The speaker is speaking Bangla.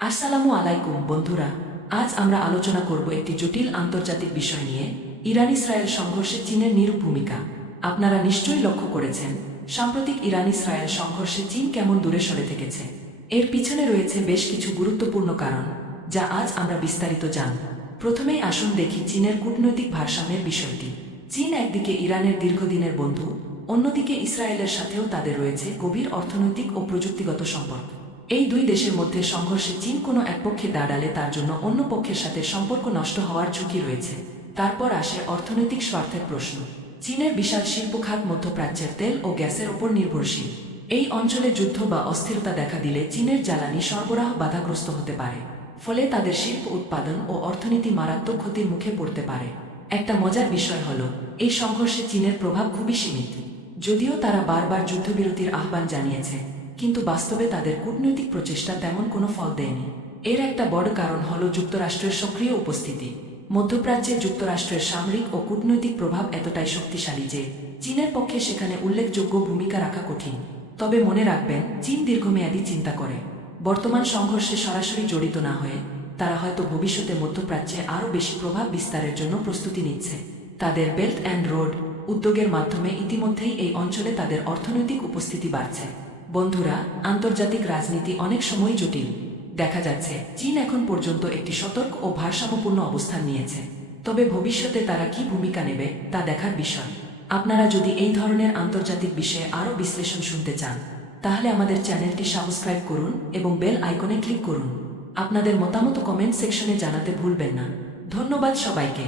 আসসালামু আলাইকুম বন্ধুরা, আজ আমরা আলোচনা করব একটি জটিল আন্তর্জাতিক বিষয় নিয়ে, ইরান ইসরায়েল সংঘর্ষে চীনের নিরূপ ভূমিকা। আপনারা নিশ্চয়ই লক্ষ্য করেছেন, সাম্প্রতিক ইরান ইসরায়েল সংঘর্ষে চীন কেমন দূরে সরে থেকেছে। এর পিছনে রয়েছে বেশ কিছু গুরুত্বপূর্ণ কারণ, যা আজ আমরা বিস্তারিত জানব। প্রথমেই আসুন দেখি চীনের কূটনৈতিক ভারসাম্যের বিষয়টি। চীন একদিকে ইরানের দীর্ঘদিনের বন্ধু, অন্যদিকে ইসরায়েলের সাথেও তাদের রয়েছে গভীর অর্থনৈতিক ও প্রযুক্তিগত সম্পর্ক। এই দুই দেশের মধ্যে সংঘর্ষে চীন কোনো এক পক্ষে দাঁড়ালে তার জন্য অন্য পক্ষের সাথে সম্পর্ক নষ্ট হওয়ার ঝুঁকি রয়েছে। তারপর আসে অর্থনৈতিক স্বার্থের প্রশ্ন। চীনের বিশাল শিল্পখাত মধ্যপ্রাচ্যের তেল ও গ্যাসের ওপর নির্ভরশীল। এই অঞ্চলে যুদ্ধ বা অস্থিরতা দেখা দিলে চীনের জ্বালানি সরবরাহ বাধাগ্রস্ত হতে পারে, ফলে তাদের শিল্প উৎপাদন ও অর্থনীতি মারাত্মক ক্ষতির মুখে পড়তে পারে। একটা মজার বিষয় হল, এই সংঘর্ষে চীনের প্রভাব খুবই সীমিত। যদিও তারা বারবার যুদ্ধবিরতির আহ্বান জানিয়েছে, কিন্তু বাস্তবে তাদের কূটনৈতিক প্রচেষ্টা তেমন কোনো ফল দেয়নি। এর একটা বড় কারণ হল যুক্তরাষ্ট্রের সক্রিয় উপস্থিতি। মধ্যপ্রাচ্যে যুক্তরাষ্ট্রের সামরিক ও কূটনৈতিক প্রভাব এতটাই শক্তিশালী যে চীনের পক্ষে সেখানে উল্লেখযোগ্য ভূমিকা রাখা কঠিন। তবে মনে রাখবেন, চীন দীর্ঘমেয়াদী চিন্তা করে। বর্তমান সংঘর্ষে সরাসরি জড়িত না হয়ে তারা হয়তো ভবিষ্যতে মধ্যপ্রাচ্যে আরও বেশি প্রভাব বিস্তারের জন্য প্রস্তুতি নিচ্ছে। তাদের বেল্ট অ্যান্ড রোড উদ্যোগের মাধ্যমে ইতিমধ্যেই এই অঞ্চলে তাদের অর্থনৈতিক উপস্থিতি বাড়ছে। বন্ধুরা, আন্তর্জাতিক রাজনীতি অনেক সময় জটিল। দেখা যাচ্ছে চীন এখন পর্যন্ত একটি সতর্ক ও ভারসাম্যপূর্ণ অবস্থান নিয়েছে, তবে ভবিষ্যতে তারা কি ভূমিকা নেবে তা দেখার বিষয়। আপনারা যদি এই ধরনের আন্তর্জাতিক বিষয়ে আরও বিশ্লেষণ শুনতে চান, তাহলে আমাদের চ্যানেলটি সাবস্ক্রাইব করুন এবং বেল আইকনে ক্লিক করুন। আপনাদের মতামত কমেন্ট সেকশনে জানাতে ভুলবেন না। ধন্যবাদ সবাইকে।